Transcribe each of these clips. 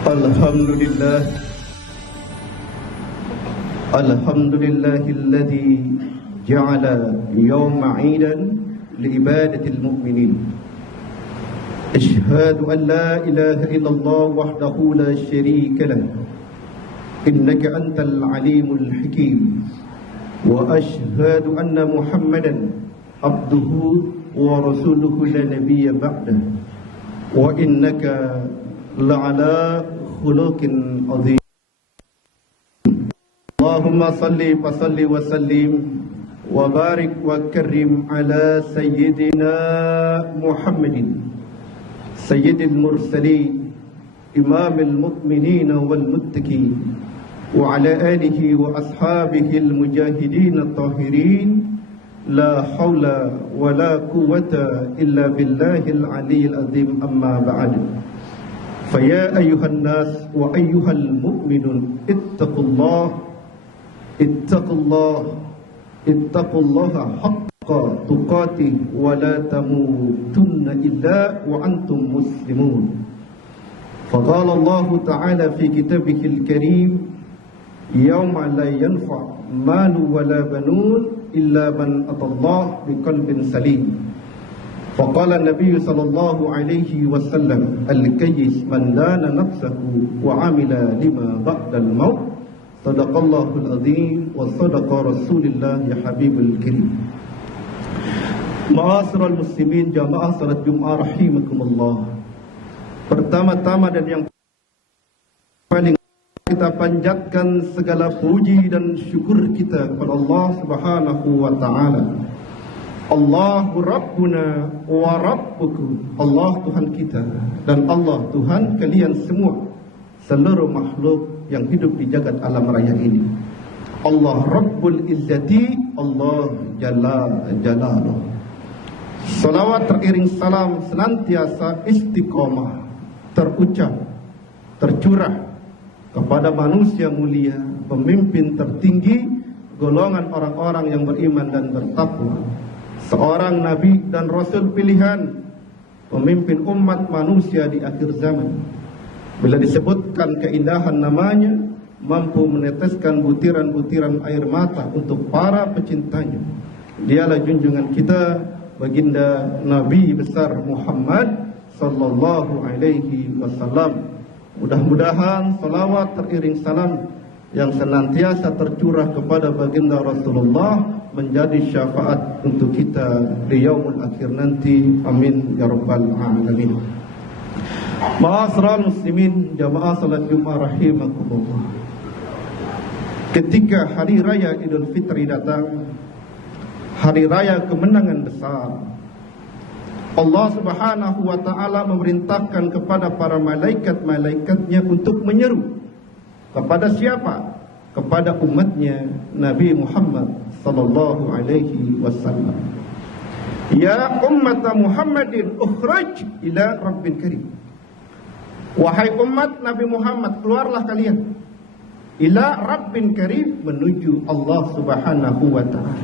Alhamdulillah, alhamdulillahilladzi ja'ala yawma 'idan liibadatil mu'minin. Asyhadu an la ilaha illallah wahdahu la syarika lah, innaka antal alimul hakim. Wa asyhadu anna Muhammadan abduhu wa rasuluhu la nabiyya ba'dah. Wa innaka la'ala khuluqin azim. Allahumma salli wa sallim wa barik wa karrim ala sayyidina Muhammadin sayyidil mursalin imamil mu'minin wal muttaqin wa ala alihi wa ashabihi al mujahidin at-tahirin. La hawla wa la quwwata illa billahil aliyyil azim. Amma ba'd. فيا أيها الناس وأيها المؤمنون اتقوا الله حق تقاته ولا تموتن إلا وأنتم مسلمون. فقال الله تعالى في كتابه الكريم يوم لا ينفع مال ولا بنون إلا من أتى الله بقلب سليم. فقال النبي صلى الله عليه وسلم الكيس من دان نفسه وعمل لما بعد الموت. صدق الله العظيم وصدق رسول الله يا حبيب الكريم. Ma'asyiral muslimin, jamaah salat Jumat rahimakumullah. Pertama-tama dan yang paling kita panjatkan segala puji dan syukur kita kepada Allah Subhanahu wa taala. Allahu Rabbuna wa Rabbukum. Allah Tuhan kita dan Allah Tuhan kalian semua, seluruh makhluk yang hidup di jagat alam raya ini. Allah Rabbul Izzati, Allah Jalla Jalaluh. Salawat teriring salam senantiasa istiqomah terucap, tercurah kepada manusia mulia, pemimpin tertinggi golongan orang-orang yang beriman dan bertakwa, seorang nabi dan rasul pilihan, pemimpin umat manusia di akhir zaman. Bila disebutkan keindahan namanya, mampu meneteskan butiran-butiran air mata untuk para pecintanya. Dialah junjungan kita, baginda Nabi besar Muhammad sallallahu alaihi wasallam. Mudah-mudahan salawat teriring salam yang senantiasa tercurah kepada baginda Rasulullah menjadi syafaat untuk kita di yaumul akhir nanti. Amin ya rabbal alamin. Ma'asyiral muslimin, jamaah salat Jumat rahimakumullah. Ketika hari raya Idul Fitri datang, hari raya kemenangan besar, Allah Subhanahu wa taala memerintahkan kepada para malaikat-malaikatnya untuk menyeru kepada siapa? Kepada umatnya Nabi Muhammad sallallahu alaihi wasallam. Ya ummat Muhammadin ukhraj ila rabbil karim. Wahai umat Nabi Muhammad, keluarlah kalian ila rabbin karim, menuju Allah Subhanahu wa taala.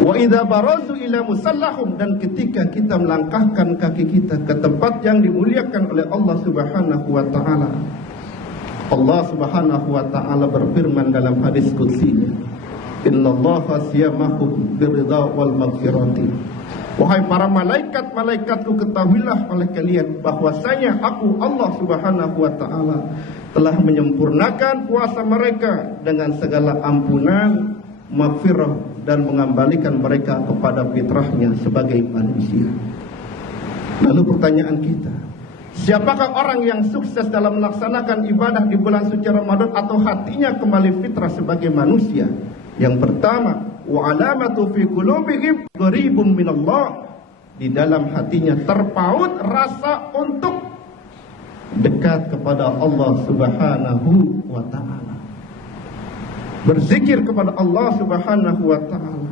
Wa idza barazu ila musallahum, dan ketika kita melangkahkan kaki kita ke tempat yang dimuliakan oleh Allah Subhanahu wa taala, Allah Subhanahu wa taala berfirman dalam hadis qudsinya, innallaha siyamahu biridha wal maghfirati. Wahai para malaikat-malaikatku, ketahuilah oleh kalian bahwasanya aku Allah Subhanahu wa taala telah menyempurnakan puasa mereka dengan segala ampunan, maghfirah, dan mengembalikan mereka kepada fitrahnya sebagai manusia. Lalu pertanyaan kita, siapakah orang yang sukses dalam melaksanakan ibadah di bulan suci Ramadan atau hatinya kembali fitrah sebagai manusia? Yang pertama, wa alamatu fi qulubihim qaribun minallah, di dalam hatinya terpaut rasa untuk dekat kepada Allah Subhanahu wa taala. Berzikir kepada Allah Subhanahu wa taala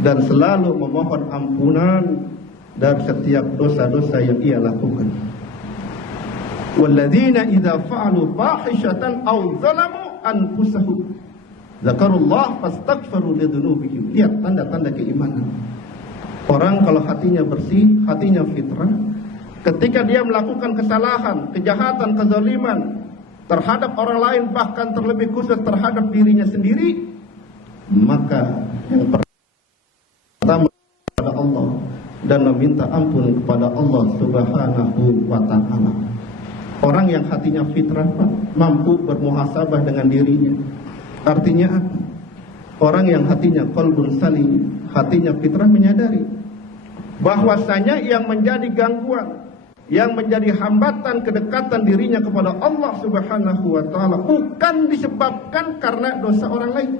dan selalu memohon ampunan dari setiap dosa-dosa yang ia lakukan. Walladzina idza fa'alu fahishatan aw zalamu anfusahum zakarullah fastaghfiru lidzunubihim. Lihat tanda-tanda keimanan. Orang kalau hatinya bersih, hatinya fitrah, ketika dia melakukan kesalahan, kejahatan, kezaliman terhadap orang lain, bahkan terlebih khusus terhadap dirinya sendiri, maka yang pertama kepada Allah dan meminta ampun kepada Allah Subhanahu wa ta'ala. Orang yang hatinya fitrah, mampu bermuhasabah dengan dirinya. Artinya apa? Orang yang hatinya qalbun salim, hatinya fitrah, menyadari bahwasanya yang menjadi gangguan, yang menjadi hambatan kedekatan dirinya kepada Allah Subhanahu wa ta'ala bukan disebabkan karena dosa orang lain,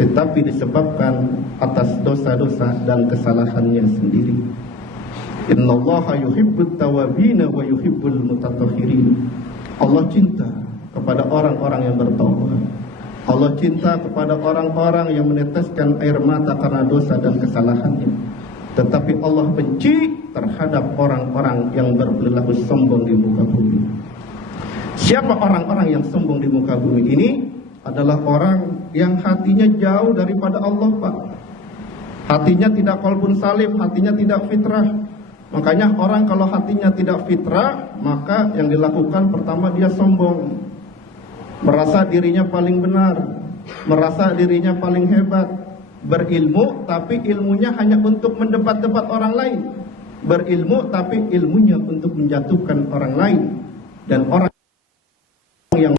tetapi disebabkan atas dosa-dosa dan kesalahannya sendiri. Innallaha yuhibbut tawabina wa yuhibbul mutatahhirin. Allah cinta kepada orang-orang yang bertaubat. Allah cinta kepada orang-orang yang meneteskan air mata karena dosa dan kesalahannya. Tetapi Allah benci terhadap orang-orang yang berperilaku sombong di muka bumi. Siapa orang-orang yang sombong di muka bumi ini? Adalah orang yang hatinya jauh daripada Allah, Pak. Hatinya tidak qalbun salim, hatinya tidak fitrah. Makanya orang kalau hatinya tidak fitrah, maka yang dilakukan pertama dia sombong, merasa dirinya paling benar, merasa dirinya paling hebat, berilmu tapi ilmunya hanya untuk mendebat-debat orang lain, berilmu tapi ilmunya untuk menjatuhkan orang lain. Dan orang yang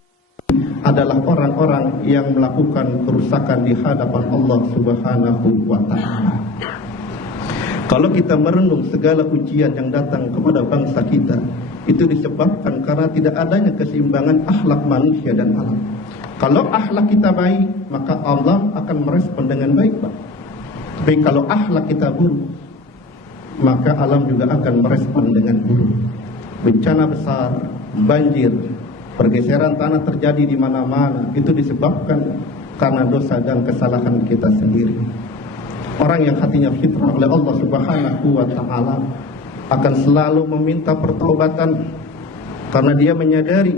adalah orang-orang yang melakukan kerusakan di hadapan Allah Subhanahu wa ta'ala. Kalau kita merenung segala ujian yang datang kepada bangsa kita, itu disebabkan karena tidak adanya keseimbangan akhlak manusia dan alam. Kalau akhlak kita baik, maka Allah akan merespon dengan baik, Pak. Tapi kalau akhlak kita buruk, maka alam juga akan merespon dengan buruk. Bencana besar, banjir, pergeseran tanah terjadi di mana-mana, itu disebabkan karena dosa dan kesalahan kita sendiri. Orang yang hatinya fitrah oleh Allah Subhanahu wa ta'ala akan selalu meminta pertaubatan, karena dia menyadari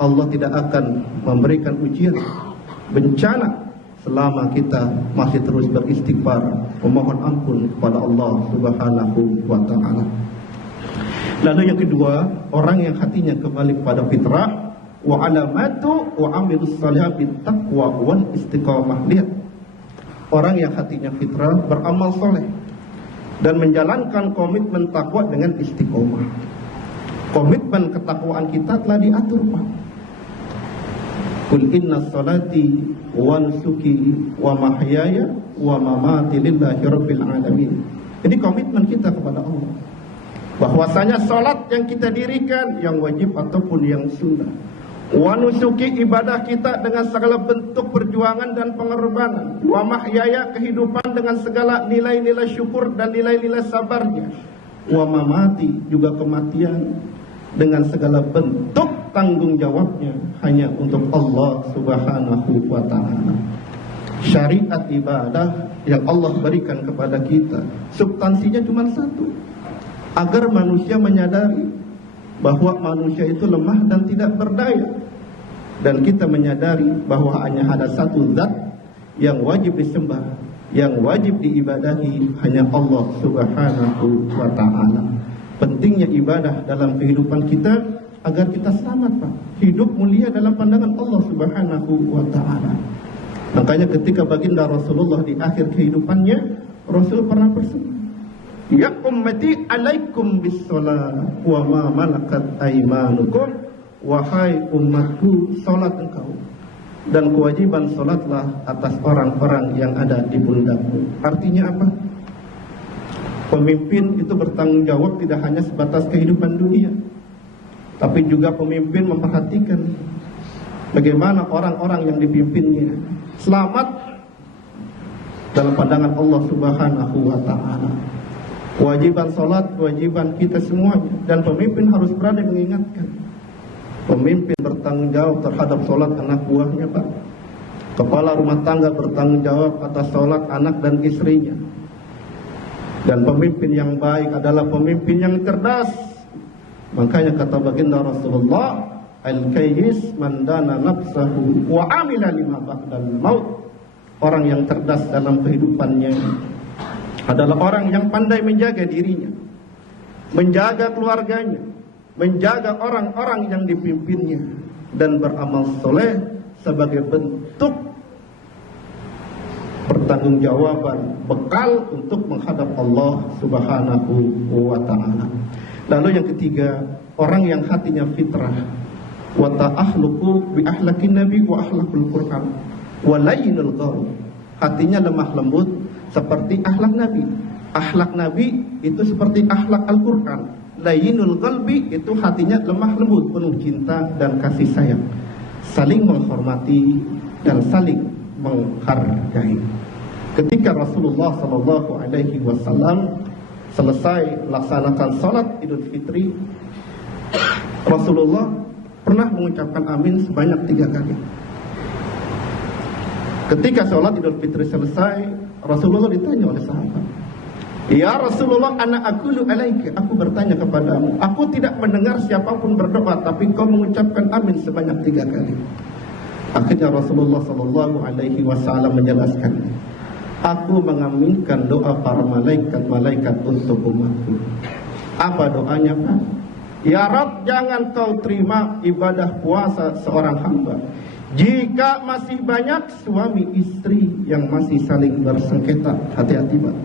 Allah tidak akan memberikan ujian, bencana selama kita masih terus beristighfar, memohon ampun kepada Allah Subhanahu wa ta'ala. Lalu yang kedua, orang yang hatinya kembali kepada fitrah, wa alamatu wa amilus salihah bit taqwa wal istiqamah. Lihat, orang yang hatinya fitrah beramal soleh dan menjalankan komitmen takwa dengan istiqomah. Komitmen ketakwaan kita telah diatur, Pak. Qul inna salati wa nusuki wa mahyaya wa mamati lillahi rabbil alamin. Ini komitmen kita kepada Allah, bahwasanya salat yang kita dirikan, yang wajib ataupun yang sunnah, wa nusuki ibadah kita dengan segala bentuk perjuangan dan pengorbanan, wa mahyaya kehidupan dengan segala nilai-nilai syukur dan nilai-nilai sabarnya, wa mamati juga kematian dengan segala bentuk tanggung jawabnya hanya untuk Allah Subhanahu wa ta'ala. Syariat ibadah yang Allah berikan kepada kita, substansinya cuma satu, agar manusia menyadari bahwa manusia itu lemah dan tidak berdaya, dan kita menyadari bahwa hanya ada satu zat yang wajib disembah, yang wajib diibadahi, hanya Allah Subhanahu wa ta'ala. Pentingnya ibadah dalam kehidupan kita agar kita selamat, Pak, hidup mulia dalam pandangan Allah Subhanahu wa ta'ala. Makanya ketika baginda Rasulullah di akhir kehidupannya, Rasul pernah berseru, ya ummati alaikum bis-shalah wa ma malakat aymanukum. Wahai umatku, salat engkau dan kewajiban salatlah atas orang-orang yang ada di pundakmu. Artinya apa? Pemimpin itu bertanggung jawab tidak hanya sebatas kehidupan dunia, tapi juga pemimpin memperhatikan bagaimana orang-orang yang dipimpinnya selamat dalam pandangan Allah Subhanahu wa ta'ala. Kewajiban salat, kewajiban kita semuanya, dan pemimpin harus berani mengingatkan. Pemimpin bertanggung jawab terhadap salat anak buahnya, Pak. Kepala rumah tangga bertanggung jawab atas salat anak dan istrinya. Dan pemimpin yang baik adalah pemimpin yang cerdas. Makanya kata baginda Rasulullah, al-kayyis man dana nafsahu wa amila lima ba'dal maut. Orang yang cerdas dalam kehidupannya adalah orang yang pandai menjaga dirinya menjaga keluarganya, menjaga orang-orang yang dipimpinnya, dan beramal soleh sebagai bentuk pertanggungjawaban, bekal untuk menghadap Allah Subhanahu wa Ta'ala. Lalu yang ketiga, orang yang hatinya fitrah, wa ta'akhluqu bi ahlakin nabi wa ahlakul Qur'an wa layyinul qawl. Hatinya lemah lembut seperti akhlak Nabi. Akhlak Nabi itu seperti akhlak Al-Qur'an. Layyinul qalbi itu hatinya lemah lembut, penuh cinta dan kasih sayang, saling menghormati dan saling menghargai. Ketika Rasulullah sallallahu alaihi wasallam selesai melaksanakan salat Idul Fitri, Rasulullah pernah mengucapkan amin sebanyak 3 kali. Ketika salat Idul Fitri selesai, Rasulullah ditanya oleh sahabat, "Ya Rasulullah, ana aqulu alaika," aku bertanya kepadamu, aku tidak mendengar siapapun berdoa, tapi kau mengucapkan amin sebanyak 3 kali. Akhirnya Rasulullah sallallahu alaihi wasallam menjelaskan, aku mengaminkan doa para malaikat-malaikat untuk umatku. Apa doanya, Pak? Ya Rabb, jangan kau terima ibadah puasa seorang hamba jika masih banyak suami istri yang masih saling bersengketa. Hati-hati, Pak.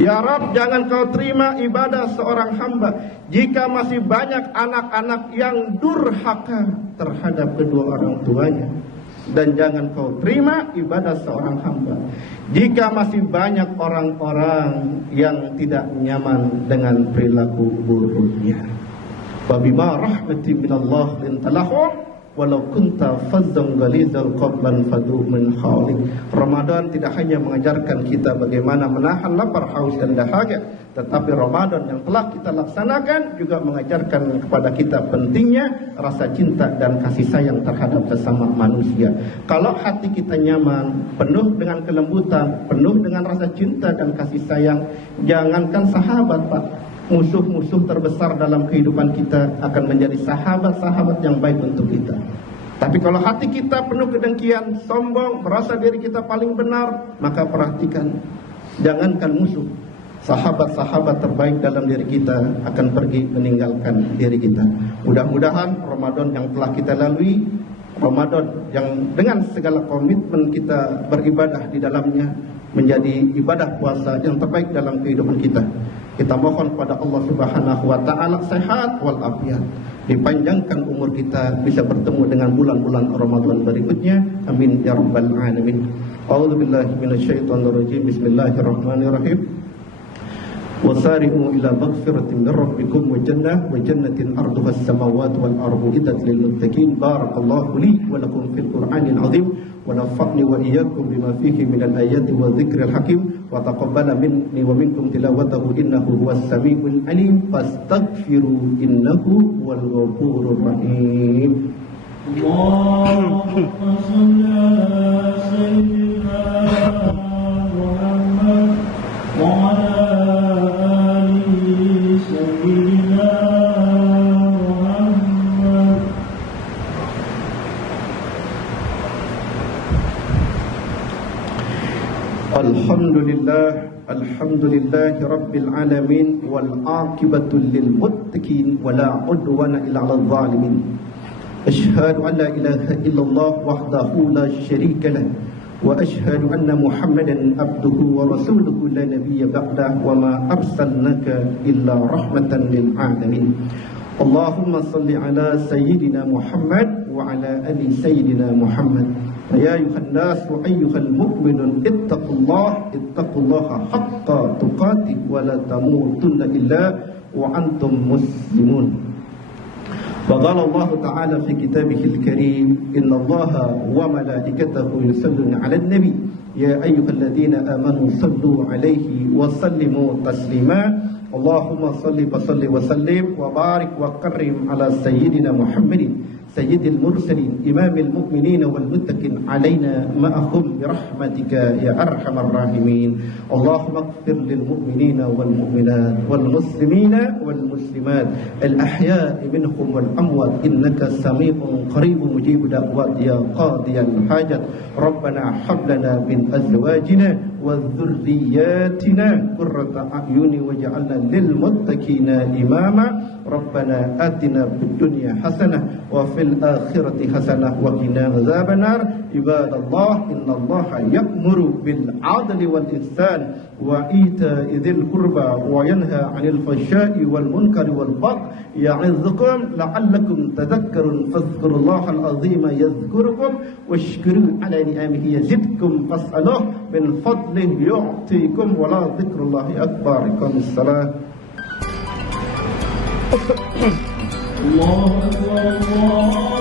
Ya Rabb, jangan kau terima ibadah seorang hamba jika masih banyak anak-anak yang durhaka terhadap kedua orang tuanya. Dan jangan kau terima ibadah seorang hamba jika masih banyak orang-orang yang tidak nyaman dengan perilaku buruknya. Wa bima rahmatin minallah lintalahum walau kunta fazzan ghalizal qalbi fadu min hawlik. Ramadan tidak hanya mengajarkan kita bagaimana menahan lapar, haus dan dahaga, tetapi Ramadan yang telah kita laksanakan juga mengajarkan kepada kita pentingnya rasa cinta dan kasih sayang terhadap sesama manusia. Kalau hati kita nyaman, penuh dengan kelembutan, penuh dengan rasa cinta dan kasih sayang, jangankan sahabat, Pak, musuh-musuh terbesar dalam kehidupan kita akan menjadi sahabat-sahabat yang baik untuk kita. Tapi kalau hati kita penuh kedengkian, sombong, merasa diri kita paling benar, maka perhatikan, jangankan musuh, sahabat-sahabat terbaik dalam diri kita akan pergi meninggalkan diri kita. Mudah-mudahan Ramadan yang telah kita lalui, Ramadan yang dengan segala komitmen kita beribadah di dalamnya, menjadi ibadah puasa yang terbaik dalam kehidupan kita. Kita mohon kepada Allah Subhanahu wa Ta'ala sehat wal afiat, dipanjangkan umur kita, bisa bertemu dengan bulan-bulan Ramadan berikutnya. Amin ya rabbal alamin. A'udzubillahi minasyaitonir rajim. Bismillahirrahmanirrahim. Wasari'u ila maghfiratin min rabbikum wa jannatin arduha as-samawati wal ardu iddat lil muttaqin. Barakallahu li wa lakum fil Qur'anil azim wa nafa'ni wa iyyakum bima fihi minal ayati wa dzikril hakim wa taqabbala minni wa minkum tilawatahu innahu huwas samiul alim. Fastaghfiru innahu huwal ghafurur rahim. Allahumma shalli ala sayyidina Muhammad wa ala Alhamdulillah Rabbil alamin wal aqibatu lil muttaqin wala udwana illa 'alal zalimin. Asyhadu an la ilaha illallah wahdahu la syarika lah wa asyhadu anna Muhammadan abduhu wa rasuluhu la nabiyya ba'dah wa ma arsalnaka illa rahmatan lil alamin. Allahumma salli ala sayyidina Muhammad wa ala ali sayyidina Muhammad. Ya ayuhan nas wa ayyuhal mu'minun ittaqullaha haqqa tuqatih wa la tamutunna illa wa antum muslimun. Wa qala Allah ta'ala fi kitabihil karim, inna Allaha wa malaikatahu yusalluna 'alan nabi ya ayyuhalladzina amanu sallu 'alaihi wa sallimu taslima. Allahumma salli wa sallim wa barik wa karrim ala sayyidina Muhammadin sayyidil mursalin imamil mu'minin wal muttaqin alaina ma'ahum birahmatika ya arhamar rahimin. Allahumma ighfir lil mu'minina wal mu'minat wal muslimina wal muslimat al ahya'i minhum wal amwat innaka sami'un qaribun mujibud da'wat ya qadiyal hajat. Rabbana hab lana min azwajina وذرياتنا قرة أعين واجعلنا للمتقين إماما ربنا آتنا في الدنيا حسنة وفي الآخرة حسنة وقنا عذاب النار عباد الله إن الله يأمر بالعدل والإحسان وإيتاء ذي القربى وينهى عن الفحشاء والمنكر والبغي يعظكم لعلكم تذكرون فاذكروا الله العظيم يذكركم واشكروا على نعمه يزدكم فاسألوه من فضله يعطيكم ولا ذكر الله أكبر قم الصلاة الله أكبر الله